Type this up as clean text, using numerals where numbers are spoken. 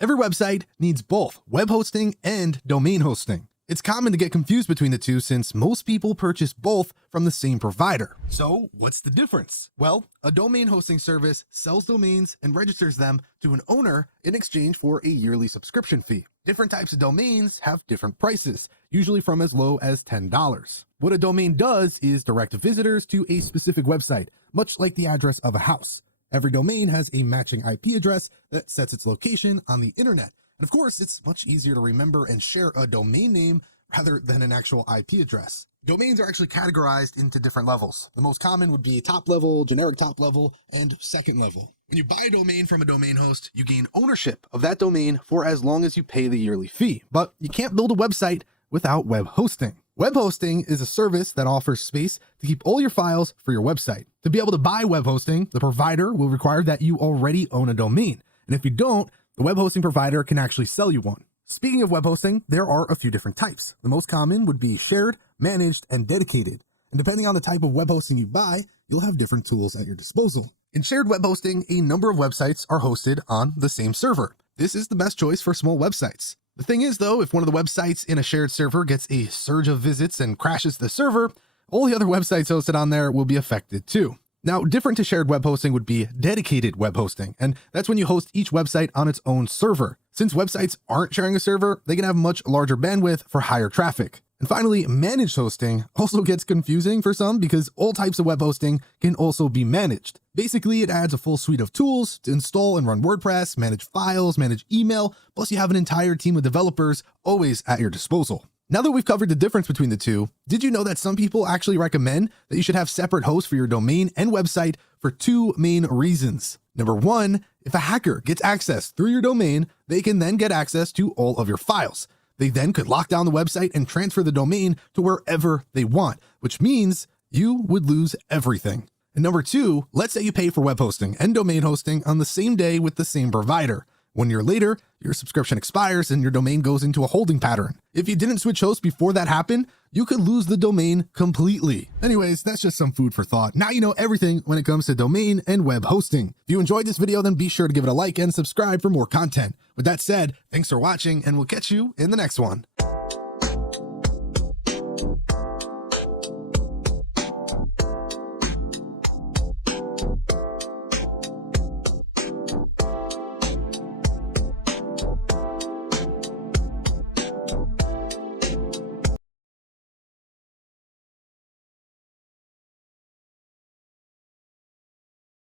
Every website needs both web hosting and domain hosting. It's common to get confused between the two since most people purchase both from the same provider. So what's the difference? Well, a domain hosting service sells domains and registers them to an owner in exchange for a yearly subscription fee. Different types of domains have different prices, usually from as low as $10. What a domain does is direct visitors to a specific website, much like the address of a house. Every domain has a matching IP address that sets its location on the internet. And of course, it's much easier to remember and share a domain name rather than an actual IP address. Domains are actually categorized into different levels. The most common would be top level, generic top level, and second level. When you buy a domain from a domain host, you gain ownership of that domain for as long as you pay the yearly fee. But you can't build a website without web hosting. Web hosting is a service that offers space to keep all your files for your website. To be able to buy web hosting, the provider will require that you already own a domain. And if you don't, the web hosting provider can actually sell you one. Speaking of web hosting, there are a few different types. The most common would be shared, managed, and dedicated. And depending on the type of web hosting you buy, you'll have different tools at your disposal. In shared web hosting, a number of websites are hosted on the same server. This is the best choice for small websites. The thing is though, if one of the websites in a shared server gets a surge of visits and crashes the server, all the other websites hosted on there will be affected too. Now, different to shared web hosting would be dedicated web hosting, and that's when you host each website on its own server. Since websites aren't sharing a server, they can have much larger bandwidth for higher traffic. And finally, managed hosting also gets confusing for some because all types of web hosting can also be managed. Basically, it adds a full suite of tools to install and run WordPress, manage files, manage email, plus you have an entire team of developers always at your disposal. Now that we've covered the difference between the two, did you know that some people actually recommend that you should have separate hosts for your domain and website for two main reasons? Number one, if a hacker gets access through your domain, they can then get access to all of your files. They then could lock down the website and transfer the domain to wherever they want, which means you would lose everything. And number two, let's say you pay for web hosting and domain hosting on the same day with the same provider. 1 year later, your subscription expires and your domain goes into a holding pattern. If you didn't switch hosts before that happened, you could lose the domain completely. Anyways, that's just some food for thought. Now you know everything when it comes to domain and web hosting. If you enjoyed this video, then be sure to give it a like and subscribe for more content. With that said, thanks for watching and we'll catch you in the next one.